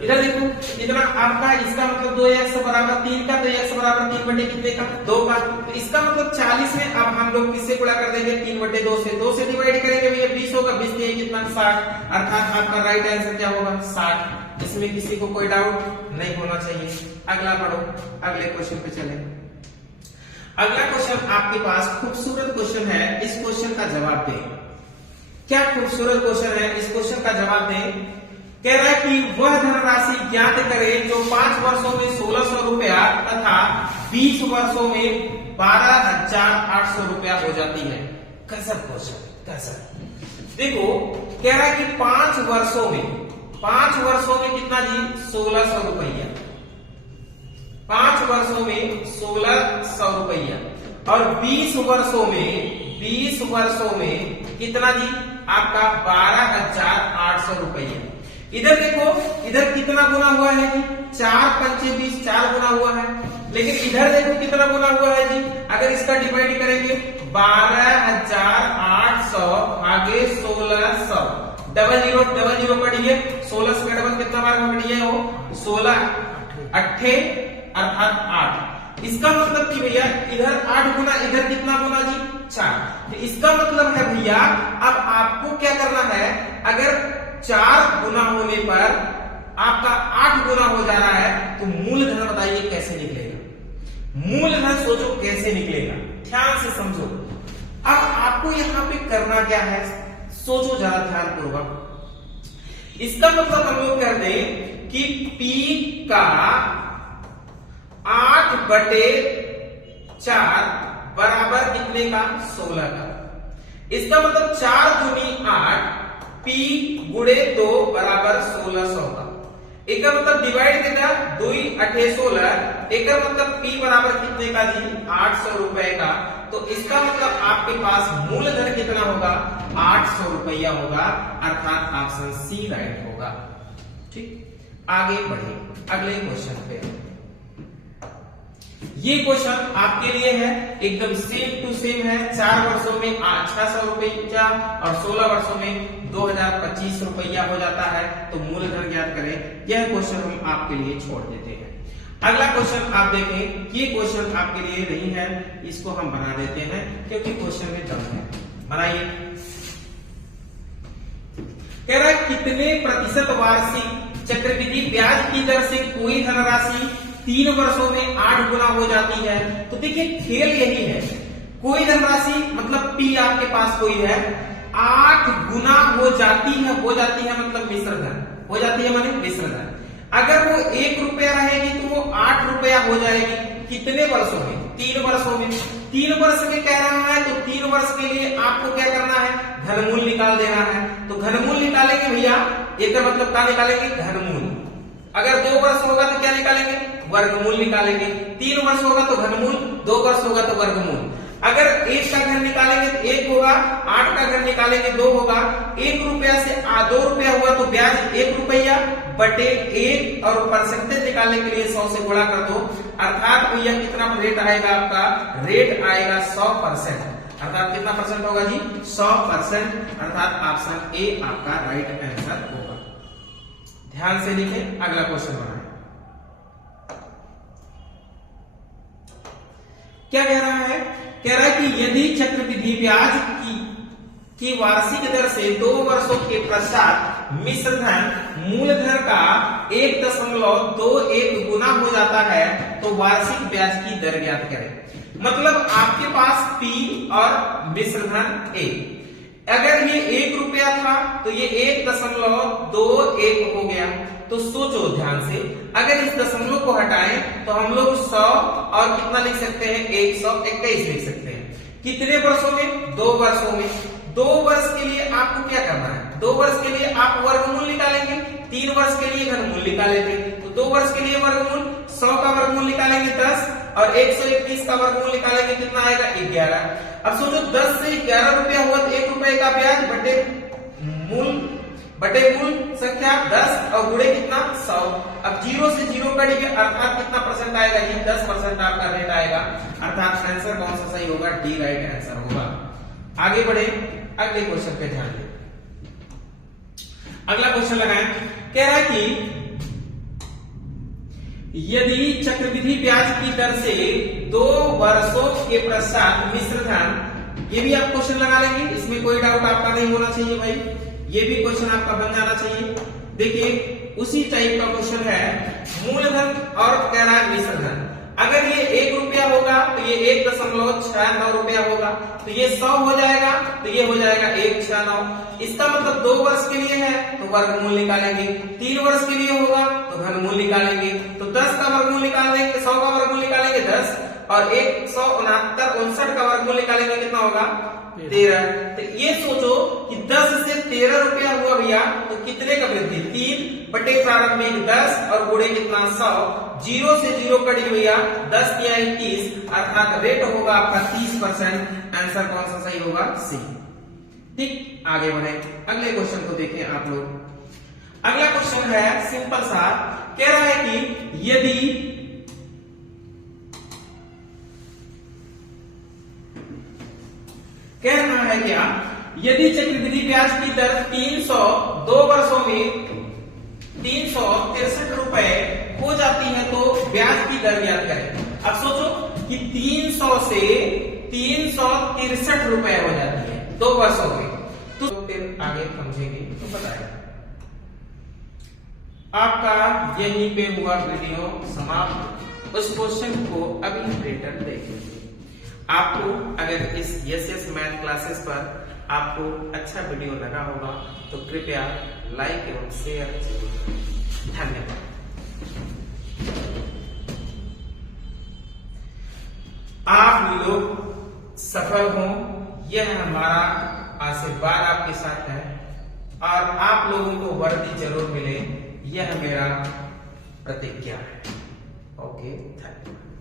इधर देखो इतना आपका, इसका मतलब 2x बराबर 3 का, तो x बराबर 3 बटे कितने का 2 का, तो इसका मतलब 40 में अब हम लोग किससे गुणा कर देंगे 3 बटे 2 से, 2 से डिवाइड करेंगे भैया 20 होगा, 20 से कितना 60, अर्थात आपका राइट आंसर क्या होगा 60। इसमें किसी को कोई डाउट नहीं होना चाहिए। अगला पढ़ो, अगले क्वेश्चन पे चले। अगला क्वेश्चन आपके पास खूबसूरत क्वेश्चन है, इस क्वेश्चन का जवाब दें। क्या खूबसूरत क्वेश्चन है, इस क्वेश्चन का जवाब दें। कह रहा है कि वह धनराशि ज्ञात करें जो 5 वर्षों में 1600 रुपया तथा 20 वर्षों में 12,800 रुपया हो जाती है। गजब क्वेश्चन, गजब। देखो कह रहा है कि 5 वर्षों में कितना जी 1600 रुपया, 5 वर्षों में 1600 रुपया, और 20 वर्षों में कितना जी आपका 12,800 रुपया। इधर देखो, इधर कितना गुना हुआ है जी 4 पंचे 20, 4 गुना हुआ है, लेकिन इधर देखो कितना गुना हुआ है जी, अगर इसका डिवाइड करेंगे 12,800 भागे 1600, डबल जीरो कटिए, 16 से डबल कितना बार कटिए वो 16 अट्ठे अर्थात 8। इसका मतलब कि भैया इधर 8 गुना, इधर कितना गुना जी 4। तो इसका मतलब है भैया अब आपको क्या करना है, अगर 4 गुना होने पर आपका 8 गुना हो जा रहा है, तो मूलधन बताइए कैसे निकलेगा। मूलधन सोचो कैसे निकलेगा, ध्यान से समझो। अब आपको यहां पे करना क्या है, सोचो जरा ध्यानपूर्वक। इसका मतलब हम लोग कर दें कि P का 8 बटे 4 बराबर कितने का 16 का। इसका मतलब 4 दूनी 8, P गुणे 2 बराबर 1600 का। एक मतलब डिवाइड देना 2 अठे 16, एक मतलब P बराबर कितने का जी 800 रुपए का। तो इसका मतलब आपके पास मूलधन कितना होगा 800 रुपया होगा, अर्थात ऑप्शन सी राइट होगा। ठीक, आगे बढ़े अगले क्वेश्चन पे। ये क्वेश्चन आपके लिए है, एकदम सेम टू सेम है। 4 वर्षों में 600 रुपया और 16 वर्षों में 2025 रुपया हो जाता है, तो मूलधन ज्ञात करें। यह क्वेश्चन हम आपके लिए छोड़ देते हैं। अगला क्वेश्चन आप देखें, ये क्वेश्चन आपके लिए नहीं है, इसको हम बना देते हैं क्योंकि क्वेश्चन में दम है। बनाइए। कह रहा है कितने प्रतिशत वार्षिक चक्रवृद्धि ब्याज की दर से कोई धनराशि 3 वर्षों में 8 गुना हो जाती है। तो देखिए खेल यही है, कोई धनराशि मतलब P आपके पास कोई है 8 गुना हो जाती है मतलब मिश्रधन हो जाती है, माने मिश्रधन। अगर वो 1 रुपया रहेगी तो वो 8 रुपया हो जाएगी। कितने वर्षों में 3 वर्षों में। 3 वर्ष में कह रहा है, तो 3 वर्ष के लिए आपको क्या करना है घनमूल निकाल देना है। तो घनमूल निकालेंगे भैया, एक मतलब क्या निकालेंगे घनमूल। अगर 2 वर्ष होगा तो क्या निकालेंगे वर्गमूल निकालेंगे। 3 वर्ष होगा तो घनमूल, 2 वर्ष होगा तो वर्गमूल। अगर 1 का घन निकालेंगे तो 1 होगा, 8 का घन निकालेंगे 2 होगा। 1 रुपया से 2 रुपया हुआ तो ब्याज 1 रुपया बटे 1, और परसेंटेज निकालने के लिए 100 से गुणा कर दो, अर्थात भैया कितना रेट आएगा आपका, रेट आएगा 100%। अर्थात कितना परसेंट होगा जी 100%, अर्थात ऑप्शन ए आपका राइट आंसर होगा। ध्यान से लिखें, अगला क्वेश्चन बनाएं। क्या कह रहा है, कह रहा है कि यदि चक्रवृद्धि ब्याज की वार्षिक दर से 2 वर्षों के पश्चात मिश्रधन मूलधन का 1.21 गुना हो जाता है, तो वार्षिक ब्याज की दर ज्ञात करें। मतलब आपके पास P और मिश्रधन A, अगर ये 1 रुपया था तो ये 1.21 हो गया। तो सोचो ध्यान से, अगर इस दशमलव को हटाएं तो हम लोग 100 और कितना लिख सकते हैं 121 लिख सकते हैं। कितने वर्षों में 2 वर्षों में। 2 वर्ष के लिए आपको क्या करना है, 2 वर्ष के लिए आप वर्गमूल निकालेंगे, 3 वर्ष के लिए घनमूल निकालेंगे। तो 2 वर्ष के लिए वर्गमूल 100 का वर्गमूल निकालेंगे 10, और 121 का वर्गमूल निकालेंगे कितना आएगा 11। अब सोचो 10 से 11 रुपया हुआ तो 1 रुपए का ब्याज बटे मूल संख्या 10 और गुणे कितना 100। अब 0 से 0 कटेंगे, अर्थात कितना परसेंट आएगा जी 10% आपका रेट आएगा, अर्थात आंसर कौन सा सही होगा, डी राइट आंसर होगा। आगे बढ़े, अगले क्वेश्चन पे ध्यान दें। अगला क्वेश्चन लगाएं। कह रहा है कि यदि चक्रवृद्धि ब्याज की दर से 2 वर्षों के पश्चात मिश्र धन, ये भी आप क्वेश्चन लगा लेंगे, इसमें कोई डाउट आपका नहीं होना चाहिए भाई, ये भी क्वेश्चन आपका बन जाना चाहिए। देखिए उसी टाइप का क्वेश्चन है, मूलधन और कह रहा है मिश्र धन। अगर ये 1 रुपया होगा तो ये 1.69 रुपया होगा, तो ये 100 हो जाएगा तो ये हो जाएगा 169। इसका मतलब 2 वर्ष के लिए है तो वर्गमूल निकालेंगे, 3 वर्ष के लिए होगा तो घनमूल निकालेंगे। तो 10 का वर्गमूल निकालेंगे, 100 का वर्गमूल निकालेंगे 10 और 169 का वर्गमूल निकालेंगे, कितना होगा 13। तो ये सोचो कि 10 से 13 रुपया हुआ भैया, तो कितने का वृद्धि, 3 बटे प्रारंभिक 10 और गुणे कितना 100, 0 से 0 कटी भैया 10 या 21, अर्थात रेट होगा आपका 30%। आंसर कौन सा सही होगा, सी। ठीक, आगे बढ़े, अगले क्वेश्चन को देखें आप लोग। अगला क्वेश्चन है सिंपल सा, कह रहा है कि यदि कह रहा है क्या, यदि चक्रवृद्धि ब्याज की दर 2 वर्षों में 363 रुपए हो जाती है तो ब्याज की दर ज्ञात करें। अब सोचो कि 300 से 363 रुपए हो जाती है 2 वर्षों में, तो फिर आगे समझेंगे तो बताएं। आपका यहीं पे हुआ वीडियो समाप्त। उस क्वेश्चन को अभी रिटर्न देखेंगे। आपको अगर इस यस मैथ क्लासेस पर आपको अच्छा वीडियो लगा होगा तो कृपया लाइक एवं शेयर जरूर। धन्यवाद। आप लोग सफल हो, यह हमारा आशीर्वाद आपके साथ है, और आप लोगों को वर्दी जरूर मिले, यह मेरा प्रतिज्ञा है। ओके, धन्यवाद।